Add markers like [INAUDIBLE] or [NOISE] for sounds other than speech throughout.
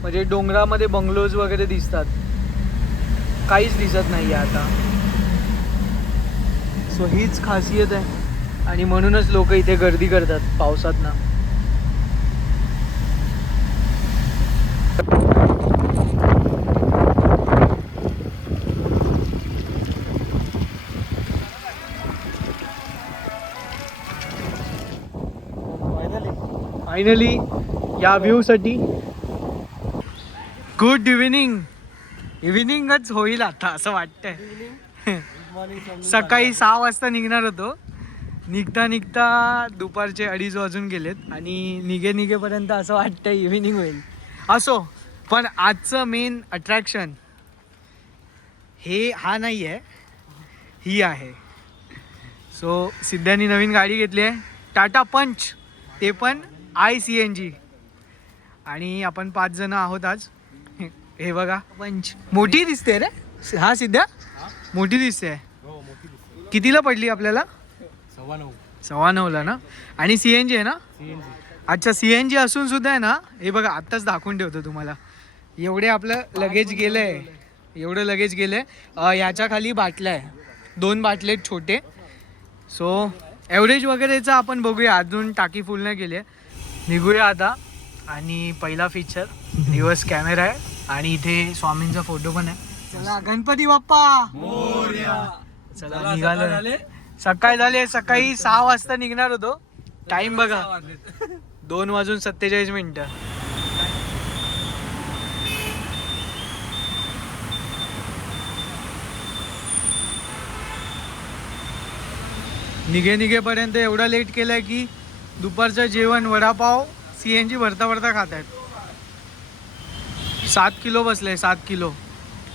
म्हणजे डोंगरामध्ये बंगलोज वगैरे दिसतात. काहीच दिसत नाही आता. सो हीच खासियत आहे. आणि म्हणूनच लोक इथे गर्दी करतात पावसात ना फायनली या व्ह्यूसाठी गुड इव्हिनिंग इव्हिनिंगच होईल आता असं वाटतंय. सकाळी सहा वाजता निघणार होतो. निघता निघता दुपारचे अडीच वाजून गेलेत आणि निघे निघेपर्यंत असं वाटतंय इव्हिनिंग होईल. असो पण आजचं मेन अट्रॅक्शन हे हा नाही आहे ही आहे. सो सिद्ध्यांनी नवीन गाडी घेतली आहे. टाटा पंच ते पण आय सी एन जी आणि आपण पाच जण आहोत आज. हे बघा. पंच मोठी दिसते रे. हा सिद्धा? मोठी दिसते. कितीला पडली आपल्याला? सव्वा नऊ. सव्वा नऊला ना? आणि सी एन जी आहे ना? अच्छा सी एन जी असून सुद्धा आहे ना? हे बघा आत्ताच दाखवून ठेवतो तुम्हाला. एवढे आपलं लगेज गेलंय. एवढं लगेज गेलंय. अं, याच्या खाली बाटल्या आहे. दोन बाटले आहेत छोटे. सो ॲव्हरेज वगैरेचा आपण बघूया. अजून टाकी फुल नाही केली आहे. निघूया आता. आणि पहिला फीचर रिव्हर्स कॅमेरा आहे. आणि इथे स्वामींचा फोटो पण आहे. चला गणपती बाप्पा! चला निघालो. सकाळी झाले. सकाळी सहा वाजता निघणार होतो. टाइम बघा. [LAUGHS] दोन वाजून सत्तेचाळीस मिनिटं. निघे निघेपर्यंत एवढा लेट केलाय की दुपारचं जेवण वडापाव सी एन जी भरता भरता खात आहेत सात किलो बसले सात किलो.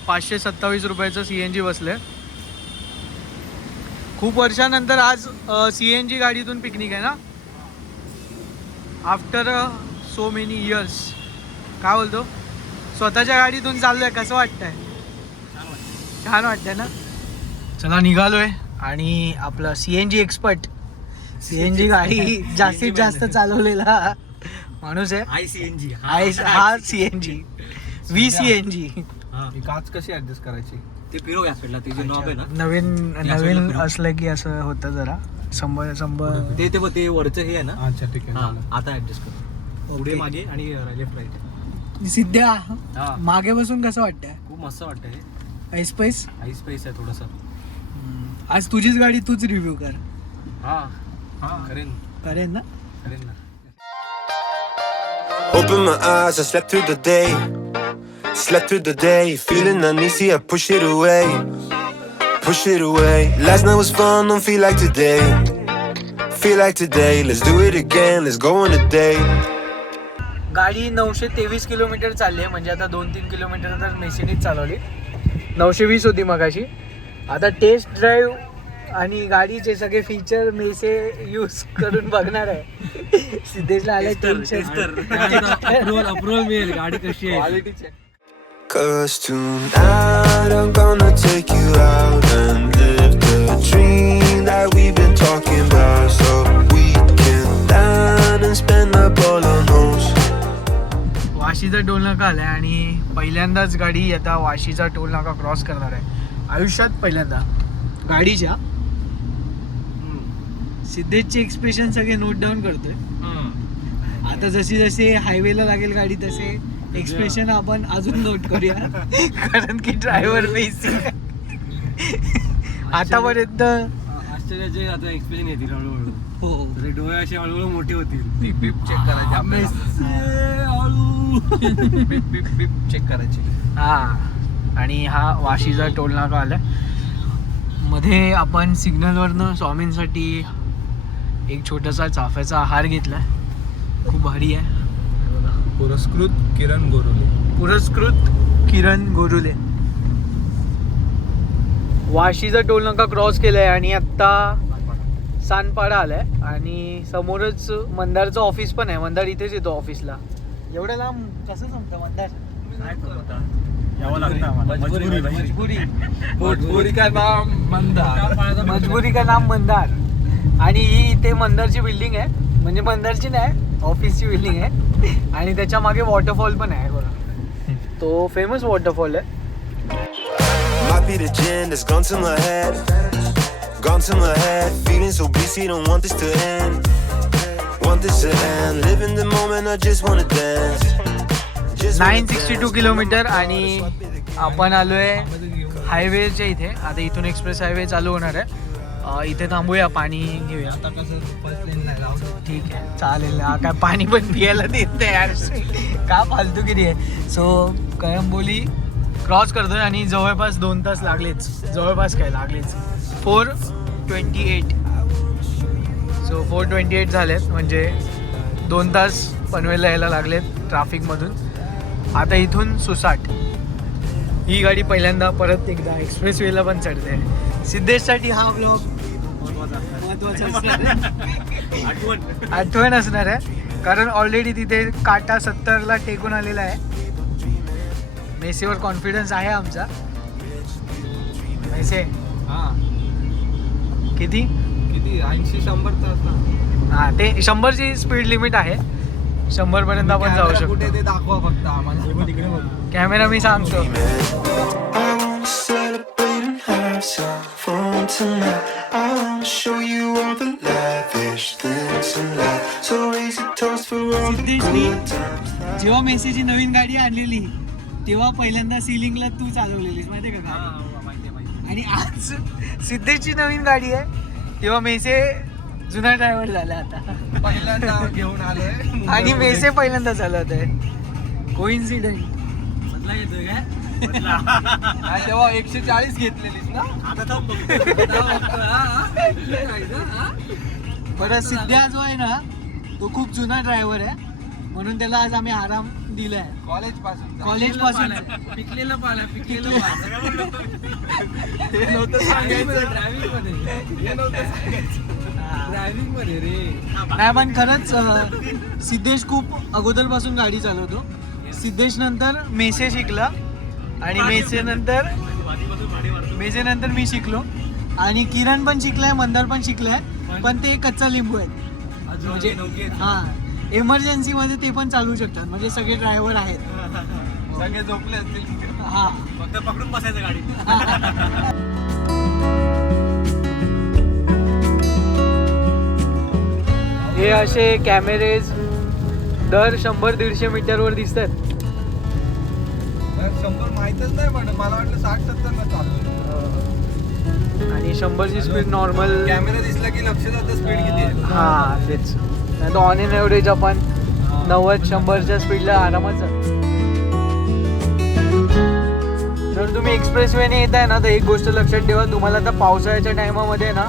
पाचशे सत्तावीस रुपयाचं सी एन जी बसले. खूप वर्षानंतर आज सी एन जी गाडीतून पिकनिक आहे ना? आफ्टर सो मेनी इयर्स काय बोलतो? स्वतःच्या गाडीतून चाललोय कसं वाटतंय? छान वाटतंय. ना? चला निघालोय. आणि आपलं C N G expert C N G गाडी [LAUGHS] जास्तीत जास्त चालवलेला माणूस आहे. आय सी एन जी हा C N G V C N G काच कशी ऍडजस्ट करायची? ते पिरो गॅस ते जे नॉब आहे ना नवीन नवीन. असलं की असं होतं जरा. शंभर शंभर. ते ते ते वरचं हे आहे ना? अच्छा ठीक हा आहे आता ऍडजस्ट कर. पुढे मागे आणि लेफ्ट राईट सिद्ध्या हा. मागे बसून कसं वाटतंय? खूप मस्त वाटतं हे ऐस पैस आईस स्पेस आहे थोडंसं. आज तुझीच गाडी तूच रिव्ह्यू कर. हा. हा करेन. करेन ना? करेन ना. Open my eyes, I slept through the day. Slept through the day, feeling uneasy, I push it away. Push it away. Last night was fun, don't feel like today. Feel like today, let's do it again, let's go on a date. गाडी नऊशे तेवीस kilometre चालली आहे म्हणजे आता दोन तीन kilometre तर मेसिनीच चालवली नऊशे वीस होती मगाशी आता टेस्ट ड्राईव्ह आणि गाडीचे सगळे फीचर मेसे यूज करून बघणार आहे सिद्धेशला आलं टेन्शन अप्रुव्हल मिळेल गाडी कशी आहे Cause tonight I'm gonna take you out and live the dream that we've been talking about. So we can dine and spend up all our nose. वाशीचा टोल नाका आलाय आणि पहिल्यांदाच गाडी आता वाशीचा टोल नाका क्रॉस करणार आहे आयुष्यात पहिल्यांदा गाडीच्या सिद्धेशचे एक्सप्रेशन सगळे नोट डाऊन करतोय आता जशी जशी हायवेला लागेल गाडी तसे एक्सप्रेशन आपण अजून नोट करूया. [LAUGHS] कारण की ड्रायव्हर बेसिक [LAUGHS] आतापर्यंत आश्चर्याचे आता एक्सपिरियन्स येतील हळूहळू. हो. तसे डोळे असे हळूहळू मोठे होतील. ती पिप चेक करायची पिप पिप पिप चेक करायची. हा. आणि हा वाशीचा टोल नाका आलाय. मध्ये आपण सिग्नलवरनं स्वामींसाठी एक छोटासा चाफ्याचा आहार घेतलाय. खूप भारी आहे. पुरस्कृत किरण गोरुले. पुरस्कृत किरण गोरुले. वाशीचा टोल नाका क्रॉस केलाय आणि आत्ता सानपाडा आलाय. आणि समोरच मंदारचं ऑफिस पण आहे. मंदार इथेच येतो ऑफिसला. एवढं लांब कसं जमतं मंदार? मजबुरी मजबुरी का नाम मंदार? मजबुरी का नाम मंदार? आणि ही इथे मंदारची बिल्डिंग आहे. म्हणजे मंदारची नाही ऑफिसची बिल्डिंग आहे. आणि त्याच्यामागे वॉटरफॉल पण आहे बघा तो फेमस वॉटरफॉल आहे Might be the gin that's gone to my head. Gone to my head. Feeling so busy, don't want this to end. Want this to end. Living the moment, I just wanna dance. Nine sixty two. Kilometre आणि आपण आलोय हायवेच्या इथे आता इथून express highway चालू होणार आहे इथे थांबूया पाणी घेऊया. आता कसं. ठीक आहे चालेल काय पाणी पण पियायला देत नाही यार. का फालतूगिरी आहे? सो कळंबोली क्रॉस करतोय आणि जवळपास दोन तास लागलेच. जवळपास काय लागलेच. Four twenty eight so four twenty eight झालेत. म्हणजे दोन तास पनवेलला यायला लागलेत ट्रॅफिकमधून आता इथून सुसाट. ही गाडी पहिल्यांदा परत एकदा एक्सप्रेस वेला पण चढते. सिद्धेशसाठी हा ब्लॉग महत्त्वाचा असणार आहे. आठवण असणार आहे. कारण ऑलरेडी तिथे काटा सत्तरला टेकून आलेला आहे. मेसीवर कॉन्फिडन्स आहे आमचा. मेसे. हा. किती? किती? ऐंशी शंभर तास हा ते शंभरची स्पीड लिमिट आहे. शंभर पर्यंत आपण जाऊ कुठे शकतो ते दाखवा फक्त आम्हाला. तिकडे बघ कॅमेरा मी सांगतो. I wanna celebrate and have some fun tonight. I wanna show you all the lavish things in life. So raise a toast for all the सिद्धेशनी good times. जेव्हा मेसीची नवीन गाडी आणलेली तेव्हा पहिल्यांदा सिलिंगला तू चालवलेलीस माहितीये का हा गाडी? माहिती आहे माहिती आणि आज सिद्धेशची नवीन गाडी आहे तेव्हा मेसे जुना ड्रायव्हर झाला आता पहिल्यांदा घेऊन आलोय आणि मेसे पहिल्यांदा चालवत आहे कोइन्सिडेंट बदला घेतोय काय तेव्हा एकशे चाळीस घेतलेलीस ना? बरं सिद्ध्या जो आहे ना तो खूप जुना ड्रायव्हर आहे. म्हणून त्याला आज आम्ही आराम दिलाय. कॉलेजपासून. कॉलेजपासून. पिकलेलं पाला पिकलेलं हे नव्हतं सांगायचं. ड्रायव्हिंगमध्ये. हे नव्हतं सांगायचं. ड्रायव्हिंगमध्ये रे. नाही पण खरंच अं, सिद्धेश खूप अगोदरपासून गाडी चालवतो. सिद्धेश नंतर मेसे शिकला. आणि मेसे नंतर मेसे नंतर मी शिकलो. आणि किरण पण शिकलाय मंदार पण शिकलाय पण ते कच्चा लिंबू आहेत. म्हणजे हा इमर्जन्सी मध्ये ते पण चालवू शकतात. म्हणजे सगळे ड्रायव्हर आहेत. [LAUGHS] सगळे झोपले असतील. हा. फक्त पकडून बसायचं गाडी. हे असे कॅमेरेज दर शंभर दीडशे मीटरवर दिसतात. माहितच नाही पण मला वाटलं साठ सत्तर न चालू आणि शंभरची स्पीड नॉर्मल कॅमेरा दिसला की लक्ष जातं स्पीड किती आहे? हा तेच. नाही ऑन इन एव्हरेज आपण नव्वद शंभरच्या स्पीडला आरामात जातो जर तुम्ही एक्सप्रेस वेने येत आहे ना तर एक गोष्ट लक्षात ठेवा तुम्हाला आता पावसाळ्याच्या टायमामध्ये ना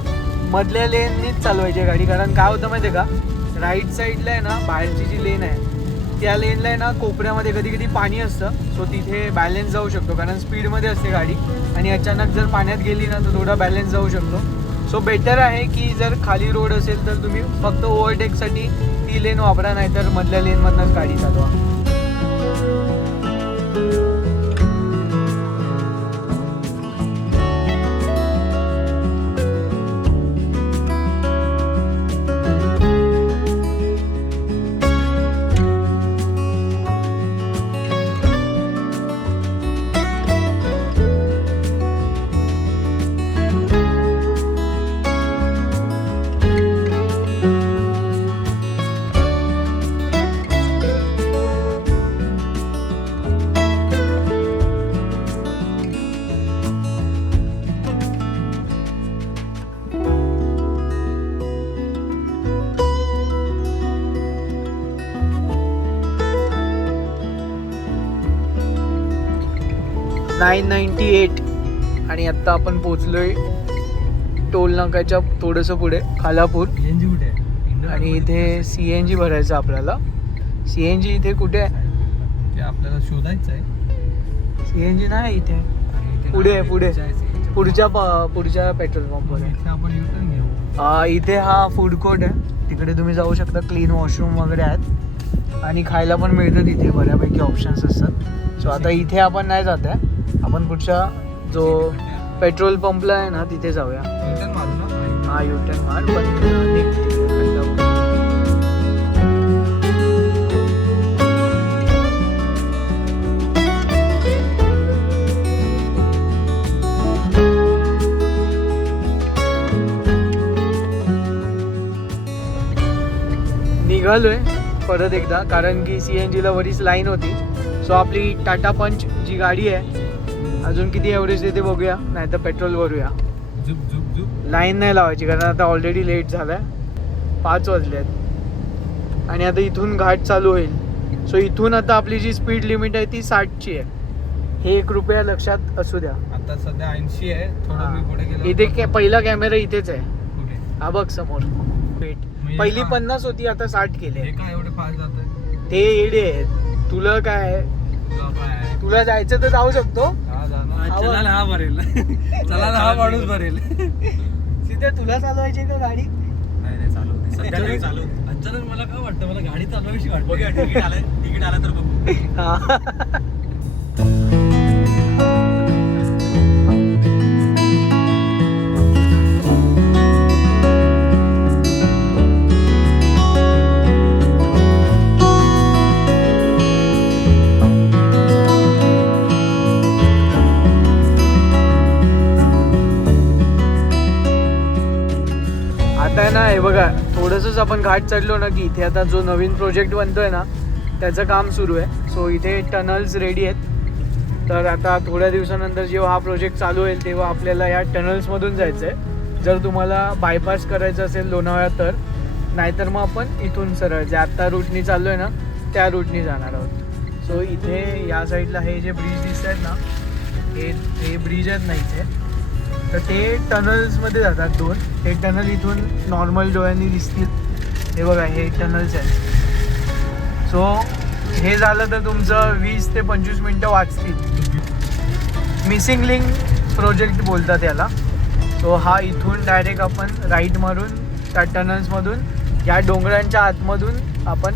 मधल्या लेननीच चालवायची आहे गाडी. कारण काय होतं माहिती आहे का राईट साईडला आहे ना बाहेरची जी लेन आहे त्या लेनला आहे ना कोपऱ्यामध्ये कधी कधी पाणी असतं. सो तिथे बॅलन्स जाऊ शकतो. कारण स्पीडमध्ये असते गाडी. आणि अचानक जर पाण्यात गेली ना तर थोडा बॅलन्स जाऊ शकतो. सो बेटर आहे की जर खाली रोड असेल तर तुम्ही फक्त ओव्हरटेकसाठी ती लेन वापरा नाही तर मधल्या लेनमधनंच गाडी चालवा. Nine ninety eight. आणि आत्ता आपण पोचलोय टोल नाक्याच्या थोडंसं पुढे खालापूर. एनजी कुठे आहे? आणि इथे सी एन जी भरायचं आपल्याला. सी एन जी इथे कुठे आहे? ते आपल्याला शोधायचं आहे. सी एन जी नाही इथे. पुढे आहे, पुढे. पुढच्या पुढच्या पेट्रोल पंपवर इथे हा फूड कोर्ट आहे. तिकडे तुम्ही जाऊ शकता क्लीन वॉशरूम वगैरे आहेत. आणि खायला पण मिळतं तिथे बऱ्यापैकी ऑप्शन्स असतात. सो आता इथे आपण नाही जात आहे. आपण पुढच्या जो पेट्रोल पंपला आहे ना तिथे जाऊया. हा युटर्न मार पण निघालो आहे. परत एकदा कारण की सी एन जीला वरीच लाईन होती. सो आपली टाटा पंच जी गाडी आहे अजून किती एव्हरेज देते बघूया नाही तर पेट्रोल भरूया. लाईन नाही लावायची कारण आता ऑलरेडी लेट झालाय. पाच वाजले आहेत आणि आता इथून घाट चालू होईल. सो इथून आता आपली जी स्पीड लिमिट आहे ती साठची आहे. हे एक रुपया लक्षात असू द्या. आता सध्या ऐंशी आहे थोडं मी पुढे गेलो. इथे पहिला कॅमेरा इथेच आहे? हा बघ समोर. पहिली? पन्नास होती आता साठ केले काय एवढे फास्ट जात ते येडे आहेत. तुला काय? तुला जायचं तर जाऊ शकतो. चला हा भरेल. [LAUGHS] चला हा माणूस भरेल. तिथे तुला चालवायची का गाडी? नाही नाही चालू. सध्या नाही. चालू. अचानक मला काय वाटतं? मला गाडी चालवायची वाटतं. बघूया तिकीट आलं तिकीट आलं तर बघू. [LAUGHS] आपण घाट चढलो ना की इथे आता जो नवीन प्रोजेक्ट बनतोय ना त्याचं काम सुरू आहे. सो इथे टनल्स रेडी आहेत. तर आता थोड्या दिवसानंतर जेव्हा हा प्रोजेक्ट चालू होईल तेव्हा आपल्याला या टनल्समधून जायचं आहे जर तुम्हाला बायपास करायचं असेल लोणावळा तर नाहीतर मग आपण इथून सरळ जे आत्ता रूटनी चाललो आहे ना त्या रूटनी जाणार आहोत. सो इथे या साईडला हे जे ब्रिज दिसत आहेत ना हे हे ब्रिज आहेत ना इथे. तर ते टनल्समध्ये जातात दोन. हे टनल इथून नॉर्मल डोळ्यांनी दिसतील. हे बघा हे टनल्स आहेत. सो हे झालं तर तुमचं वीस ते पंचवीस मिनटं वाचतील. मिसिंग लिंक प्रोजेक्ट बोलतात याला. सो हा इथून डायरेक्ट आपण राईट मारून त्या टनल्समधून या डोंगरांच्या आतमधून आपण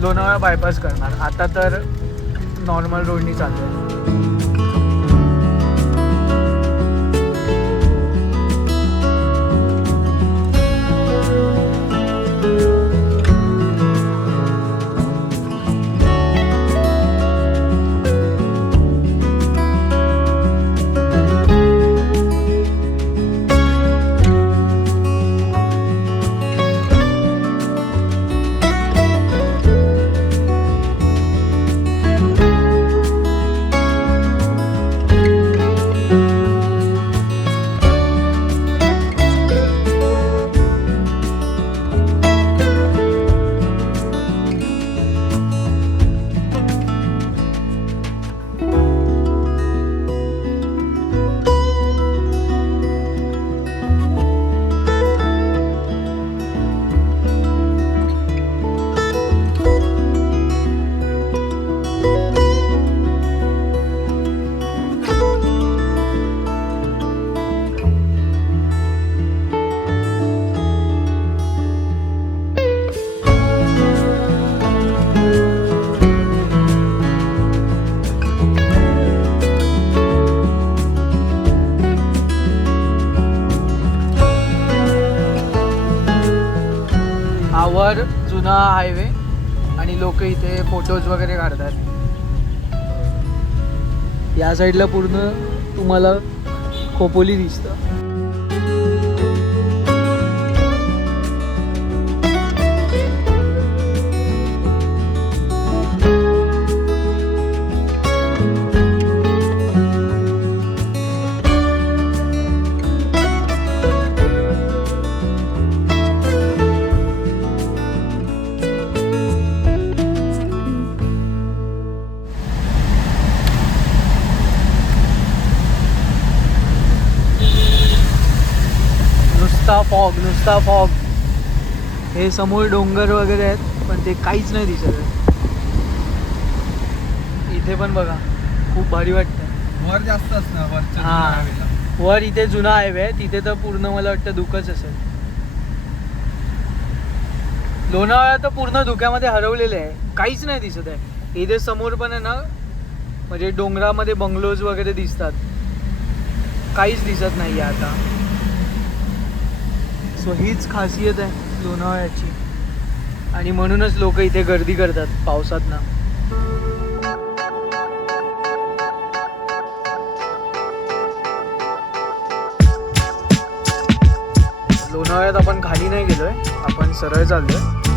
लोणावळा बायपास करणार. आता तर नॉर्मल रोडनी चालतो वगैरे काढतात. या साईडला पूर्ण तुम्हाला खोपोली दिसतं. नुसता फॉग हे समोर डोंगर वगैरे आहेत पण ते काहीच नाही दिसत आहे. इथे पण बघा खूप भारी वाटतं वर जास्त असणार हा. वर इथे जुना हायवे आहे तिथे तर पूर्ण मला वाटतं धुकच असेल. लोणावळा तर पूर्ण धुक्यामध्ये हरवलेले आहे काहीच नाही दिसत आहे. इथे समोर पण आहे ना म्हणजे डोंगरामध्ये बंगलोज वगैरे दिसतात. काहीच दिसत नाही आहे आता. सो हीच खासियत आहे लोणावळ्याची. आणि म्हणूनच लोक इथे गर्दी करतात पावसात ना लोणावळ्यात आपण खाली नाही गेलोय. आपण सरळ चाललोय.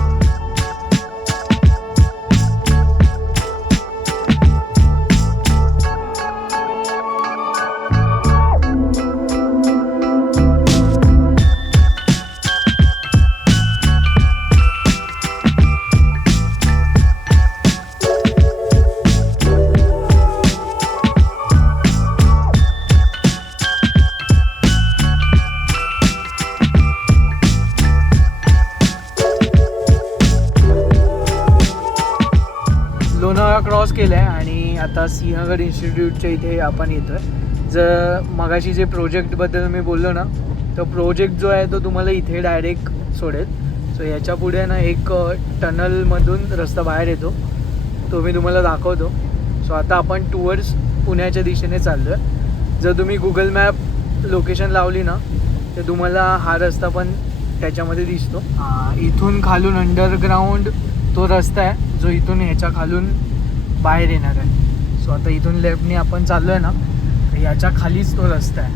आता सिंहगड इन्स्टिट्यूटच्या इथे आपण येतो आहे जर मगाशी जे प्रोजेक्टबद्दल मी बोललो ना तो प्रोजेक्ट जो आहे तो तुम्हाला इथे डायरेक्ट सोडेल. सो याच्यापुढे ना एक टनलमधून रस्ता बाहेर येतो. तो मी तुम्हाला दाखवतो. सो आता आपण टुवर्ड्स पुण्याच्या दिशेने चाललो आहे जर तुम्ही गुगल मॅप लोकेशन लावली ना तर तुम्हाला हा रस्ता पण त्याच्यामध्ये दिसतो. इथून खालून अंडरग्राऊंड तो रस्ता आहे जो इथून ह्याच्या खालून बाहेर येणार आहे. सो आता इथून लेफ्टने आपण चाललो आहे ना तर याच्या खालीच तो रस्ता आहे.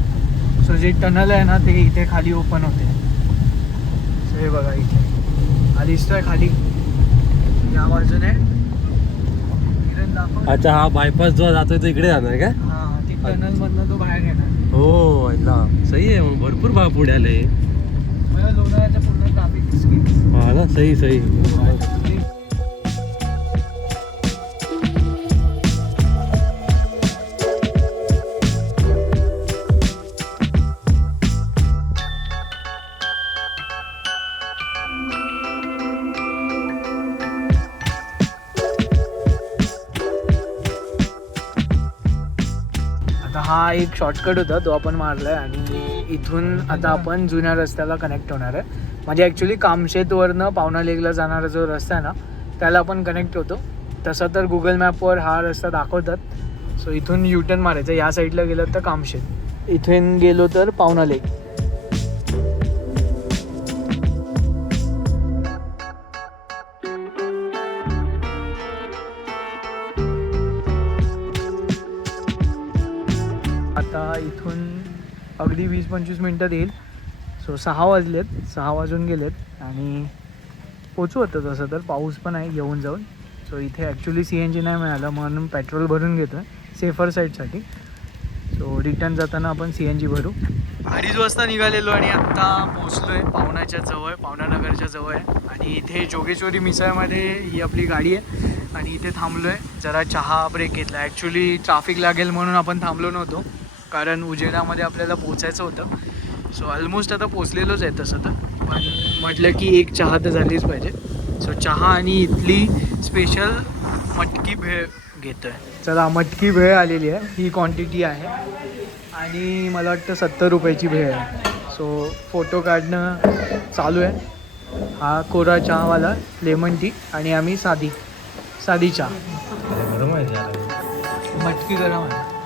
सो जे टनल आहे ना ते इथे खाली ओपन होते. सो हे बघा इथे. हा दिसतोय खाली. या बाजूने. अच्छा हा बायपास जो जातोय तो इकडे जाणार का? हा ती टनल मधनं तो बाहेर येणार. हो सही आहे मग भरपूर भाव पुढे आले. पूर्ण ट्राफिक हा ना सही सही. हा एक शॉर्टकट होता तो आपण मारलाय आणि इथून आता आपण जुन्या रस्त्याला कनेक्ट होणार आहे. म्हणजे ॲक्च्युली कामशेतवरनं पावना लेकला जाणारा जो रस्ता आहे ना त्याला आपण कनेक्ट होतो. तसं तर गुगल मॅपवर हा रस्ता दाखवतात. सो इथून युटर्न मारायचं. या साईडला गेलं तर कामशेत. इथून गेलो तर पावना लेक. अगदी वीस पंचवीस मिनटात येईल. सो सहा वाजलेत सहा वाजून गेलेत आणि पोचू होतं तसं तर. पाऊस पण आहे येऊन जाऊन. सो इथे ॲक्च्युली सी एन जी नाही मिळालं म्हणून पेट्रोल भरून घेतो आहे सेफर साईडसाठी सो रिटर्न जाताना आपण सी एन जी भरू. अडीच वाजता निघालेलो आणि आत्ता पोचलो आहे पावनाच्या जवळ पावनानगरच्या जवळ. आहे आणि इथे जोगेश्वरी मिसळमध्ये ही आपली गाडी आहे. आणि इथे थांबलो आहे जरा चहा ब्रेक घेतला. ॲक्च्युली ट्राफिक लागेल म्हणून आपण थांबलो नव्हतो. कारण उजेडामध्ये आपल्याला पोचायचं होतं. सो ऑलमोस्ट आता पोचलेलोच आहे तसं तर. पण म्हटलं की एक चहा तर झालीच पाहिजे. सो चहा आणि इथली स्पेशल मटकी भेळ घेतो आहे चला मटकी भेळ आलेली आहे. ही क्वांटिटी आहे. आणि मला वाटतं सत्तर रुपयाची भेळ आहे. सो फोटो काढणं चालू आहे. हा कोरा चहावाला लेमन टी आणि आम्ही साधी साधी चहा. गरम आहे. मटकी गरम आहे.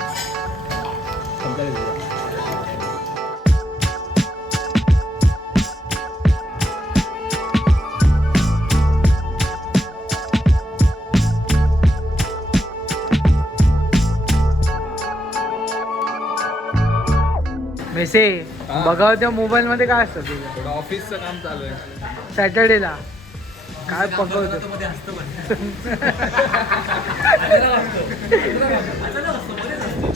मेसे. बघावं त्या मोबाईल मध्ये काय असतं तुझं? ऑफिसचं काम चालू आहे. सॅटर्डेला काय पकवतं [LAUGHS]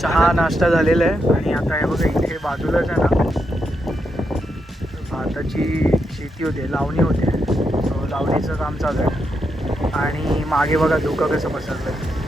चहा नाश्ता झालेला आहे. आणि आता हे बघा इथे बाजूलाच आहे ना भाताची शेती होते लावणी होते. सो लावणीचं काम चालू आहे. आणि मागे बघा धुकं कसं पसरलं आहे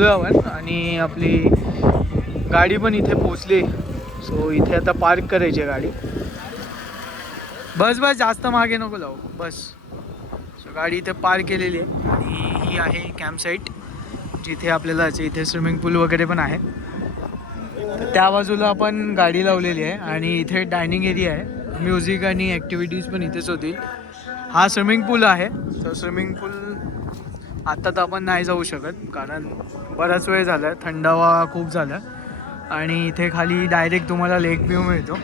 पोचलो आपण आणि आपली गाडी पण इथे पोचली सो इथे आता पार्क करायची आहे गाडी. बस बस जास्त मागे नको लावू. बस. सो गाडी इथे पार्क केलेली आहे. आणि ही आहे कॅम्प साईट जिथे आपल्याला इथे स्विमिंग पूल वगैरे पण आहे. तर त्या बाजूला आपण गाडी लावलेली आहे आणि इथे डायनिंग एरिया आहे. म्युझिक आणि ॲक्टिव्हिटीज पण इथेच होतील. हा स्विमिंग पूल आहे. तर स्विमिंग पूल आत्ता तर आपण नाही जाऊ शकत कारण बराच वेळ झाला आहे थंडावा खूप झाला आणि इथे खाली डायरेक्ट तुम्हाला लेक व्ह्यू मिळतो.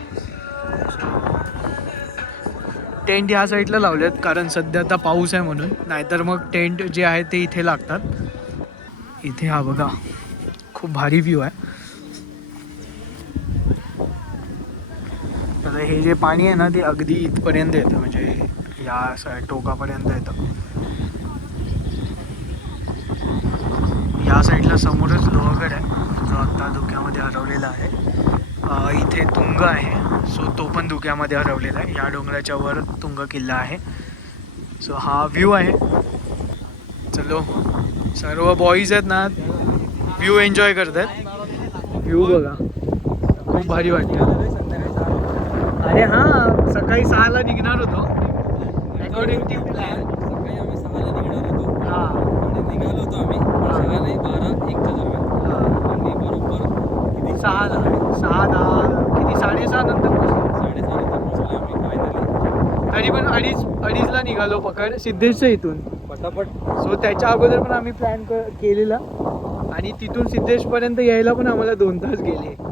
टेंट ह्या साईडला लावलेत कारण सध्या आता पाऊस आहे म्हणून. नाहीतर मग टेंट जे आहे ते इथे लागतात. इथे हा बघा खूप भारी व्ह्यू आहे. आता हे जे पाणी आहे ना ते अगदी इथपर्यंत येतं म्हणजे या टोकापर्यंत येतं. या साईडला समोरच लोहगड आहे जो आत्ता धुक्यामध्ये हरवलेला आहे. इथे तुंग आहे सो तो पण धुक्यामध्ये हरवलेला आहे. या डोंगराच्या वर तुंग किल्ला आहे. सो हा व्ह्यू आहे. चलो सर्व बॉईज आहेत ना व्ह्यू एन्जॉय करतात. व्ह्यू बघा. खूप भारी वाटतं. अरे हां सकाळी सहाला निघणार होतो. अकॉर्डिंग टू प्लॅन सकाळी आम्ही सहाला निघणार होतो हां. निघालो होतो आम्ही. सहा नाही बारा एकच्या दरम्यान हां. आणि बरोबर. किती सहाला सहा दहा किती? साडेसहा नंतर पोहोचलो. साडेसहा नंतर पोहोचलो आम्ही फायनली तरी पण अडीच अडीचला निघालो पकड सिद्धेशच्या इथून. पटापट. सो त्याच्या अगोदर पण आम्ही प्लॅन केलेला. आणि तिथून सिद्धेशपर्यंत यायला पण आम्हाला दोन तास गेले.